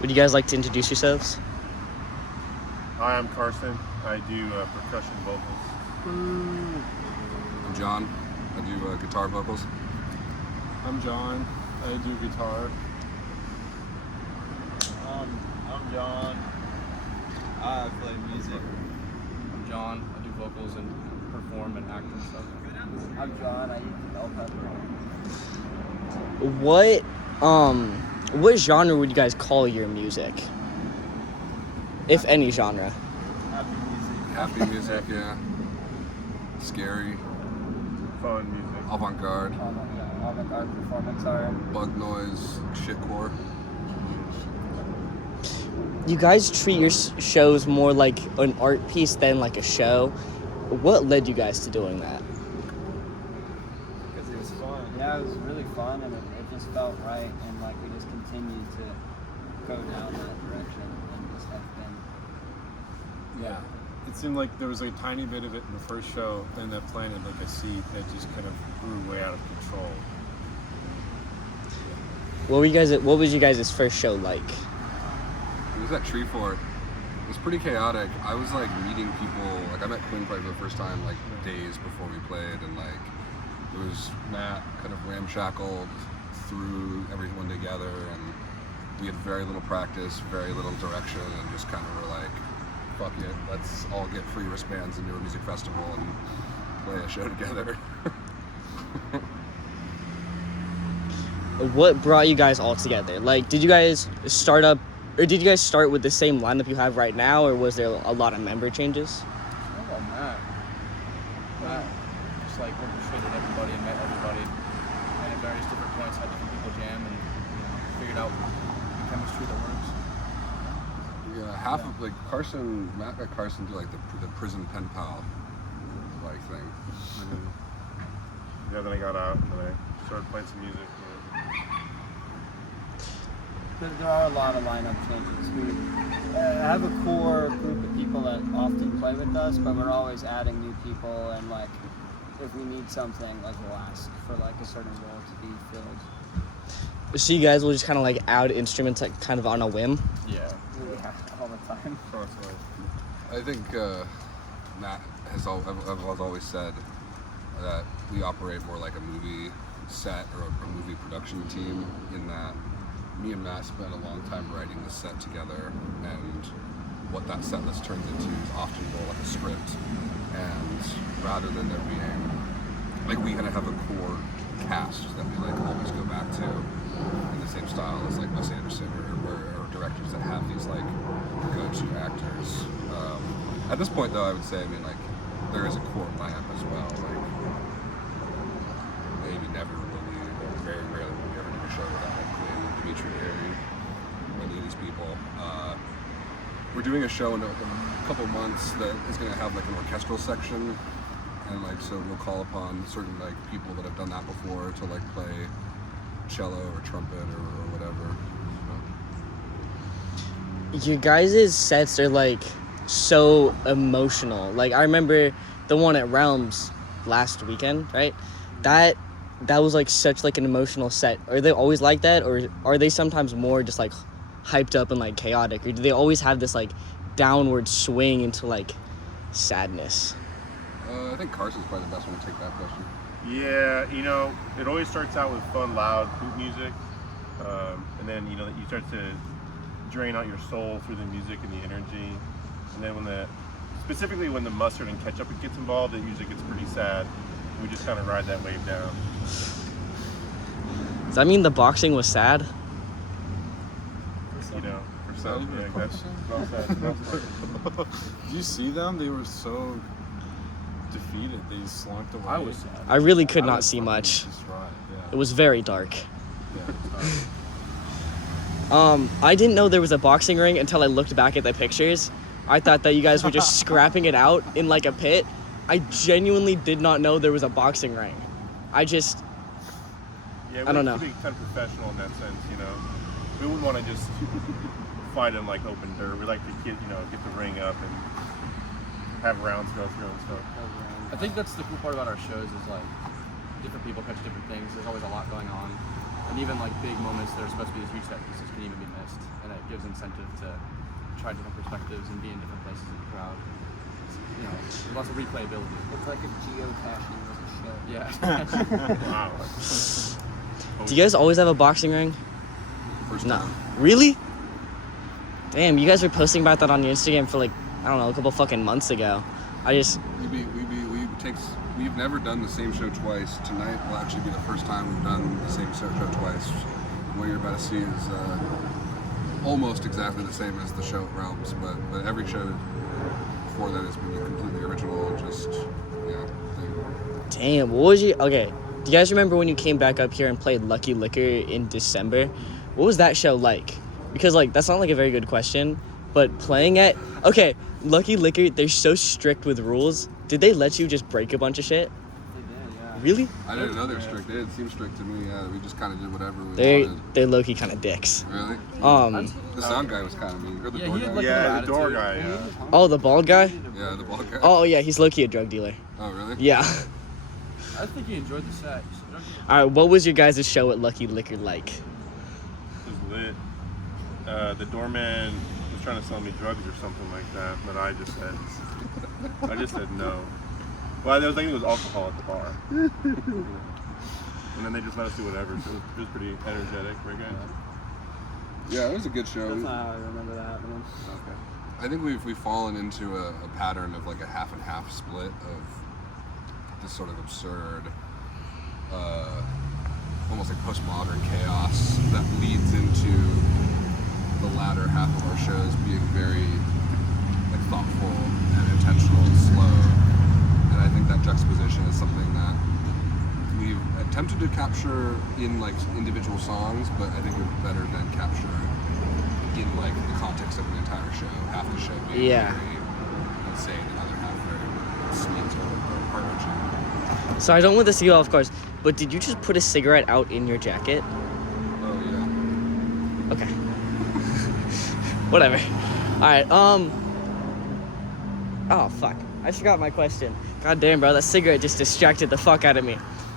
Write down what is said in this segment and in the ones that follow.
Would you guys like to introduce yourselves? Hi, I'm Carson. I do percussion vocals. I'm John. I do guitar vocals. I'm John. I do guitar. I'm John. I play music. I'm John. I do vocals and perform and act and stuff. I'm John. I develop What genre would you guys call your music? If any genre. Happy music, yeah. Scary. Fun music. Avant-garde. Avant-garde performance art. Bug noise. Shitcore. You guys treat your shows more like an art piece than like a show. What led you guys to doing that? Because it was fun. Yeah, it was really fun, and it just felt right, and like we just continued to go down that direction, and just have been. Yeah. It seemed like there was a tiny bit of it in the first show, and that planted like a seed that just kind of grew way out of control. What was you guys' first show like? It was at Tree Fort. It was pretty chaotic. I was like meeting people. Like I met Quinn probably for the first time like days before we played, and like it was Matt kind of ramshackled through everyone together, and we had very little practice, very little direction, and just kind of were like, fuck it, let's all get free wristbands and do a music festival and play a show together. What brought you guys all together? Like, did you guys start with the same lineup you have right now, or was there a lot of member changes? How about Matt? Matt just like orchestrated everybody and met everybody, and at various different points had different people jam and figured out the chemistry that works. Yeah, half of like Matt got Carson to like the prison pen pal like thing. Yeah, then I got out and then I started playing some music. There are a lot of lineup changes. We have a core group of people that often play with us, but we're always adding new people, and like if we need something, like we'll ask for like a certain role to be filled. So you guys will just kind of like add instruments like kind of on a whim? Yeah. Yeah, all the time. I think Matt has always said that we operate more like a movie set or a movie production team, in that me and Matt spent a long time writing the set together, and what that set list turns into is often more like a script. And rather than there being, like, we kind of have a core cast that we like always go back to in the same style as like Wes Anderson or directors that have these like go-to actors. At this point though, I would say, I mean, like, there is a core lineup as well. Like, maybe never will we, very rarely will we ever do a show without like Quinn, Dimitri, Harry, any of these people. We're doing a show in a couple months that is going to have like an orchestral section, and like so we'll call upon certain like people that have done that before to like play cello or trumpet or whatever. Your guys' sets are like so emotional. Like, I remember the one at Realms last weekend, right? That was like such like an emotional set. Are they always like that, or are they sometimes more just like hyped up and like chaotic, or do they always have this like downward swing into like sadness? I think Carson's probably the best one to take that question. Yeah, it always starts out with fun, loud hoop music, and then you start to drain out your soul through the music and the energy, and then specifically when the mustard and ketchup gets involved, it usually gets pretty sad. We just kind of ride that wave down. Does that mean the boxing was sad? For some, yeah, that's well said. Did you see them? They were so defeated. They slunk away. I was sad. I really could not see much. It was very dark. I didn't know there was a boxing ring until I looked back at the pictures. I thought that you guys were just scrapping it out in like a pit. I genuinely did not know there was a boxing ring. I don't know. We kind of professional in that sense, We wouldn't want to just fight in like open dirt. We like to get the ring up and have rounds go through and stuff. I think that's the cool part about our shows is like different people catch different things. There's always a lot going on. And even like big moments that are supposed to be huge set pieces can even be missed, and it gives incentive to try different perspectives and be in different places in the crowd. You know, there's lots of replayability. It's like if geocaching was a show. Yeah. Wow. Do you guys always have a boxing ring? First No. time. Really? Damn, you guys were posting about that on your Instagram for like, I don't know, a couple fucking months ago. We've never done the same show twice. Tonight will actually be the first time we've done the same show twice. What you're about to see is almost exactly the same as the show at Realms, but every show before that has been completely original. Just thing. Damn, what was you? Okay, do you guys remember when you came back up here and played Lucky Liquor in December? What was that show like? Because like that's not like a very good question, but playing at Lucky Liquor, they're so strict with rules. Did they let you just break a bunch of shit? They did, yeah. Really? I didn't know they were strict. They didn't seem strict to me. We just kind of did whatever we They're wanted. low-key kind of dicks. Really? The sound guy was kind of mean. Or the Yeah, door he had guy. like Yeah, a the door attitude. guy. Yeah. Oh, the bald guy? Yeah, the ball guy. Oh yeah, he's low-key a drug dealer. Oh, really? Yeah. I think you enjoyed the set. All right, what was your guys' show at Lucky Liquor like? It was lit. The doorman was trying to sell me drugs or something like that, but I just said no. Well, there was like it was alcohol at the bar, and then they just let us do whatever. So it was pretty energetic, right, guys? Yeah, it was a good show. That's not how I remember that happening. Okay. I think we've fallen into a pattern of like a half and half split of this sort of absurd, almost like postmodern chaos that leads into the latter half of our shows being very like thoughtful and intentional and slow. And I think that juxtaposition is something that we've attempted to capture in like individual songs, but I think it's better than capture in like the context of an entire show. Half the show being very insane, and the other half very sweet or heart-wrenching. So I don't want to see you off course, but did you just put a cigarette out in your jacket? Oh yeah. Okay. Whatever. All right. Oh fuck! I forgot my question. God damn, bro, that cigarette just distracted the fuck out of me.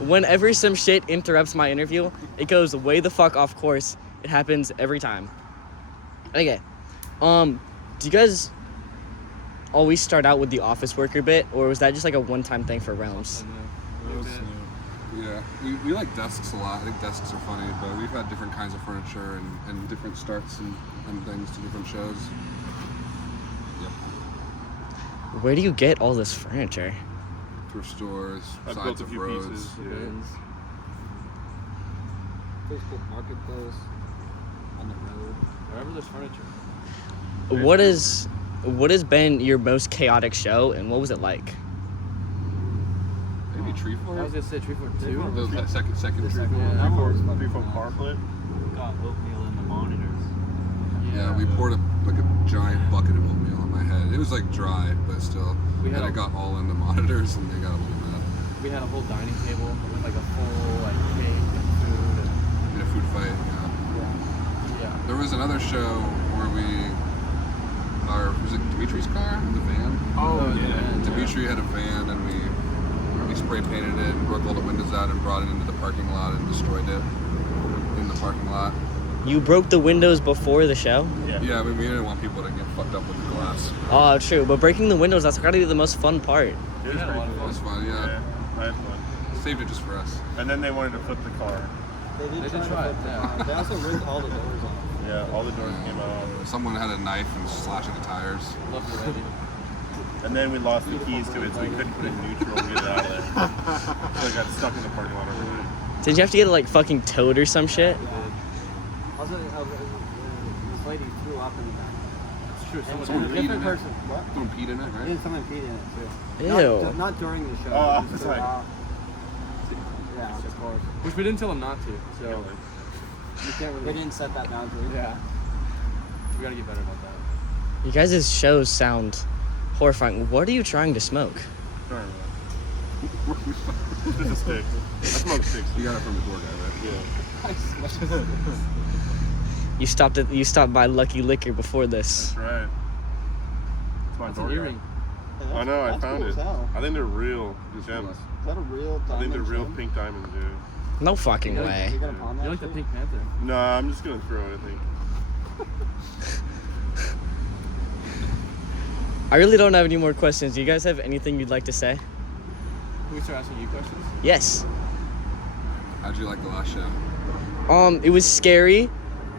Whenever some shit interrupts my interview, it goes way the fuck off course. It happens every time. Okay. Do you guys always start out with the office worker bit, or was that just like a one-time thing for Realms? Yeah, we like desks a lot. I think desks are funny, but we've had different kinds of furniture and different starts and things to different shows. Yep. Where do you get all this furniture? Thrift stores, I built sides a of few roads. pieces. Yeah. Facebook Marketplace on the road. Wherever there's furniture. What has been your most chaotic show, and what was it like? Maybe tree I fort? was gonna say tree fort 2. The second tree fort. Yeah, that was fucking 3-foot nuts. car flip. Got oatmeal in the monitors. Yeah, we poured a giant bucket of oatmeal on my head. It was like dry, but still. We had and a- it got all in the monitors, and they got a little mad. We had a whole dining table with like a full like cake and food. And, We had a food fight. Yeah. yeah. There was another show where was it Dimitri's car? The van? Oh yeah. Dimitri had a van, and we spray painted it and broke all the windows out and brought it into the parking lot and destroyed it in the parking lot. You broke the windows before the show? Yeah, I mean, we didn't want people to get fucked up with the glass. Oh, true. But breaking the windows, that's gotta be the most fun part. It was had a pretty lot of It cool. was fun, yeah. I had fun. Saved it just for us. And then they wanted to flip the car. They They did did try try to it, flip the yeah. car. They also ripped all the doors off. Yeah, all the doors came out. Someone had a knife and was slashing the tires. Left it ready. And then we lost the keys to it, so we couldn't put it in neutral and get it out of there. So I got stuck in the parking lot over there. Did you have to get it like fucking towed or some shit? Also, this lady threw up in the back. It's true. And Someone a peed different in it. person. What? Someone peed in it, right? Yeah, someone peed in it too. Ew. Not during the show. Oh, just outside. Yeah, of course. Which we didn't tell him not to. So You can't really. They didn't set that boundary. yeah. We gotta get better about that. You guys' shows sound horrifying. What are you trying to smoke? Sorry, man. Just a stick. I smoke sticks. You got it from the door guy, right? Yeah, You stopped by Lucky Liquor before this. that's right. It's my That's door an guy. earring. I know, I That's found cool it. as hell. I think they're real gems. Is that a real diamond? I think they're real gem? pink diamonds, dude. No fucking way. You gonna pawn that You're like the shit? Pink Panther. Nah, I'm just gonna throw it, I think. I really don't have any more questions. Do you guys have anything you'd like to say? Can we start asking you questions? Yes. How'd you like the last show? It was scary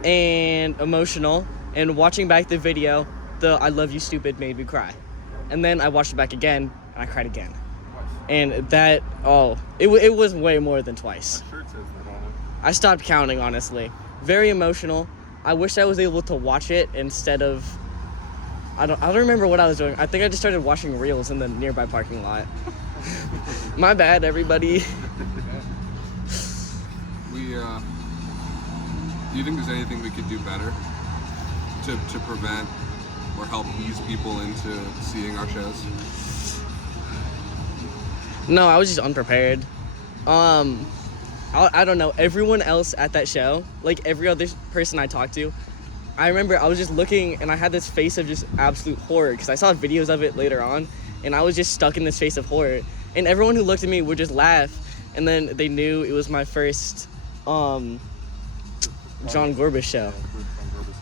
and emotional, and watching back the video, the "I love you, stupid" made me cry. And then I watched it back again, and I cried again. And that, it was way more than twice. My shirt says that on it. I stopped counting, honestly. Very emotional. I wish I was able to watch it instead of, I don't remember what I was doing. I think I just started watching reels in the nearby parking lot. My bad, everybody. Do you think there's anything we could do better to prevent or help ease people into seeing our shows? No, I was just unprepared. I don't know. Everyone else at that show, like every other person I talked to, I remember I was just looking and I had this face of just absolute horror because I saw videos of it later on, and I was just stuck in this face of horror. And everyone who looked at me would just laugh, and then they knew it was my first John GORBUS show.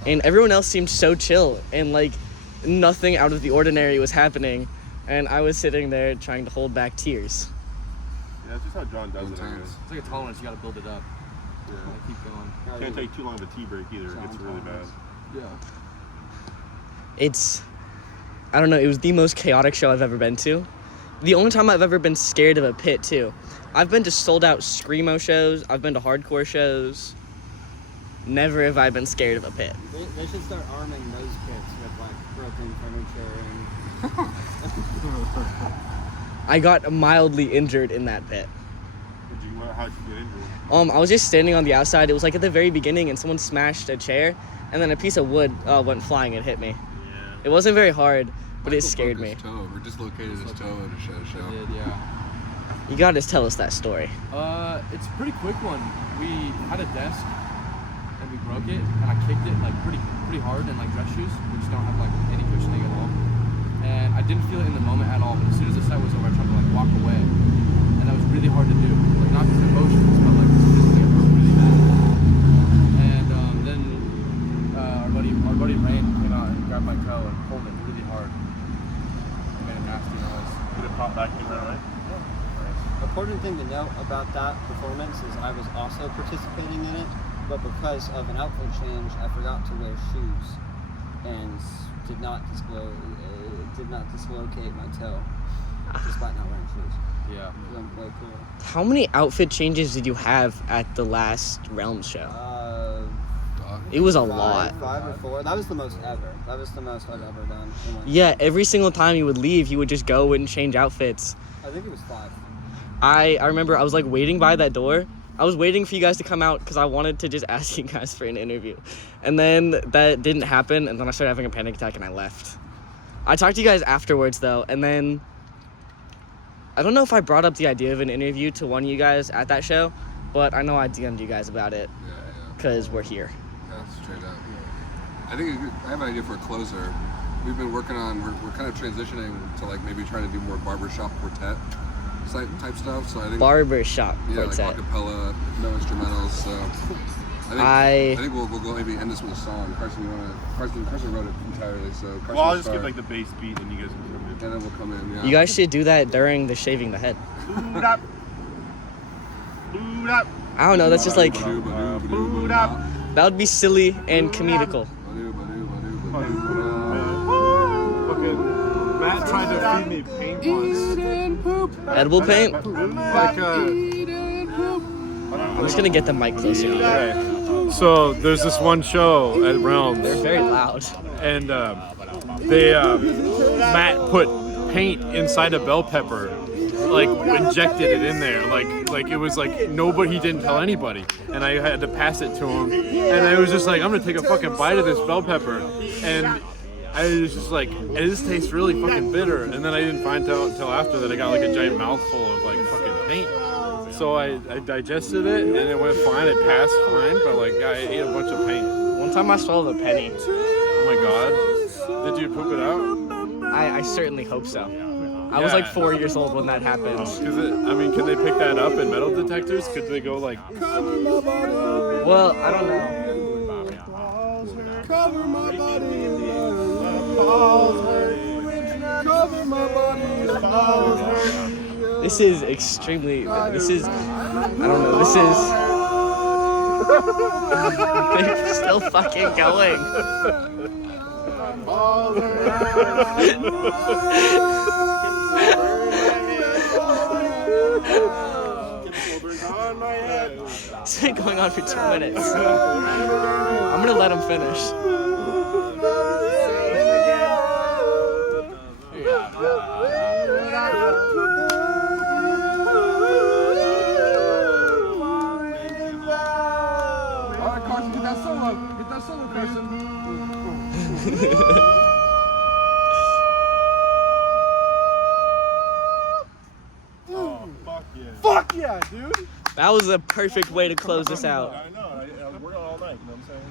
And everyone else seemed so chill and like nothing out of the ordinary was happening. And I was sitting there trying to hold back tears. Yeah, that's just how John does it, I Sometimes. guess. It's like a tolerance. You gotta build it up. Yeah. Like, keep going. Can't take too long of a tea break either. It gets really bad. Yeah. I don't know, it was the most chaotic show I've ever been to. The only time I've ever been scared of a pit, too. I've been to sold-out Screamo shows. I've been to hardcore shows. Never have I been scared of a pit. They should start arming those pits with like broken furniture and. I got mildly injured in that pit. How'd you get injured? I was just standing on the outside. It was like at the very beginning, and someone smashed a chair, and then a piece of wood went flying and hit me. Yeah. It wasn't very hard, but it Michael scared broke me. his toe, or dislocated his toe at a show. I did, yeah. You gotta tell us that story. It's a pretty quick one. We had a desk and we broke it, and I kicked it like pretty hard in like dress shoes, which don't have like any cushioning at all. And I didn't feel it in the moment at all, but as soon as the set was over, I tried to like walk away, and that was really hard to do. Like not just emotions, but like physically it hurt really bad. And then our buddy Rain came out and grabbed my toe and pulled it really hard. It made a nasty noise. Did it pop back in right away? Important thing to note about that performance is I was also participating in it, but because of an outfit change, I forgot to wear shoes and did not dislocate my toe, despite not wearing shoes. Yeah. So I'm way cool. How many outfit changes did you have at the last Realms show? It was a lot. 5 or 4. That was the most ever. That was the most I've ever done. In one Yeah, show. every single time you would leave, you would just go and change outfits. I think it was 5. I remember I was like waiting by that door. I was waiting for you guys to come out because I wanted to just ask you guys for an interview. And then that didn't happen, and then I started having a panic attack and I left. I talked to you guys afterwards though, and then I don't know if I brought up the idea of an interview to one of you guys at that show, but I know I DM'd you guys about it Yeah. because we're here. Yeah, straight up. I think I have an idea for a closer. We've been working on, we're kind of transitioning to like maybe trying to do more barbershop quartet type stuff. So I think Barbershop like quartet. acapella, no instrumentals. So I think we'll go maybe end this with a song. Carson wrote it entirely. So Carson Well, I'll will just start, give like the bass beat and you guys can come in. and then we'll come in. Yeah. You guys should do that during the shaving the head. Boot up. Boot up. I don't know, that's just like, Boot up. that would be silly and comedical. Fucking Matt tried to feed me paint once. Edible paint? Like I'm just gonna get the mic closer to you. okay. So there's this one show at Realms, They're very loud. and Matt put paint inside a bell pepper, like injected it in there, like it was like he didn't tell anybody, and I had to pass it to him, and I was just like, I'm gonna take a fucking bite of this bell pepper, and I was just like, this tastes really fucking bitter, and then I didn't find till after that I got like a giant mouthful of like fucking paint. So I digested it and it went fine. It passed fine, but like I ate a bunch of paint. One time I swallowed a penny. Oh my god! Did you poop it out? I certainly hope so. I was like Yeah. 4 years old when that happened. Cause I mean, can they pick that up in metal detectors? Could they go like? Well, I don't know. Cover my body. Cover my body. This is extremely. This is. I don't know. This is. They're still fucking going. It's been going on for 2 minutes. I'm gonna let him finish. Alright, Carson, get that solo. Get that solo, Carson. Fuck yeah, dude. That was a perfect way to close this out. I know. I was working all night. You know what I'm saying?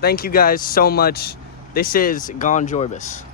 Thank you guys so much. This is Gone Jorbus.